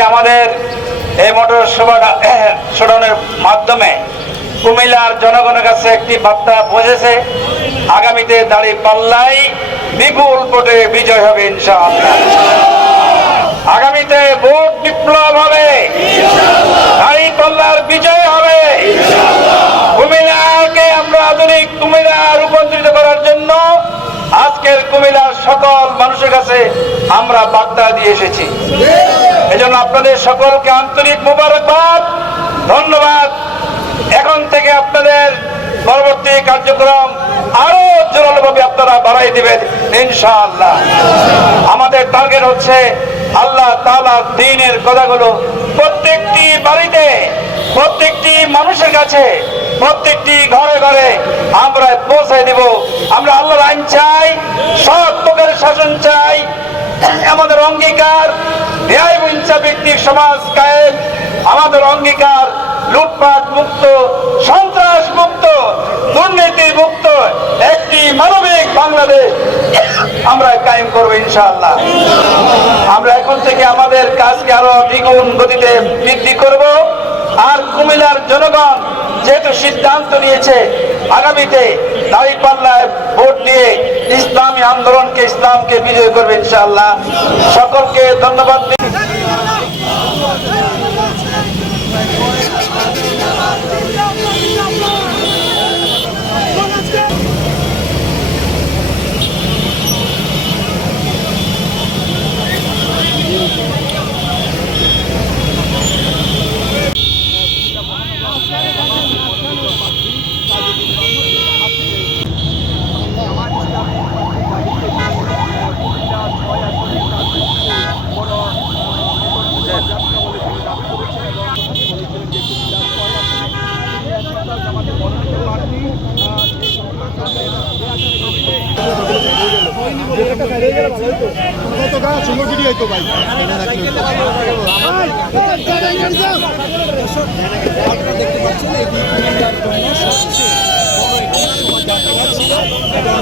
আমাদের এই মোটর শোডনের মাধ্যমে কুমিল্লার জনগণের কাছে একটি বার্তা পৌঁছেছে। আগামীতে দাঁড়িয়ে পাল্লাই বিপুল ভোটে বিজয় হবে ইনশাআল্লাহ। আগামীতে ভোট বিপ্লব হবে। দাঁড়িয়ে পাল্লার বিজয় হবে। কুমিল্লাকে আমরা আধুনিক কুমিল্লা রূপান্তরিত করার জন্য আজকের কুমিল্লার সকল মানুষের কাছে আমরা বার্তা দিয়ে এসেছি। এজন্য আপনাদের সকলকে আন্তরিক মোবারকবাদ, ধন্যবাদ। এখন থেকে আপনাদের পরবর্তী কার্যক্রম আরও জোরালোভাবে আপনারা বাড়াই দিবেন, ইনশাআল্লাহ। আমাদের টার্গেট হচ্ছে আল্লাহ তাআলা দিনের কথাগুলো প্রত্যেকটি বাড়িতে, প্রত্যেকটি মানুষের কাছে, প্রত্যেকটি ঘরে ঘরে আমরা পৌঁছাই দেব। আমরা আল্লাহর আইন চাই প্রকারের শাসন চাই। আমাদের অঙ্গীকার ন্যায় হিংসা ব্যক্তির সমাজ কায়েম। আমাদের অঙ্গীকার লুটপাট মুক্ত, সন্ত্রাস মুক্ত, দুর্নীতি মুক্ত, একটি মানবিক বাংলাদেশ আমরা কায়েম করব ইনশাআল্লাহ। আমরা এখন থেকে আমাদের কাজকে আরও দ্বিগুণ গতিতে বৃদ্ধি করব। আর কুমিল্লার জনগণ যেহেতু সিদ্ধান্ত নিয়েছে, আগামীতে দাঁড়িপাল্লায় ভোট ইসলামকে বিজয় করবে ইনশাআল্লাহ। সকলকে ধন্যবাদ। কত গাছ পাচ্ছেন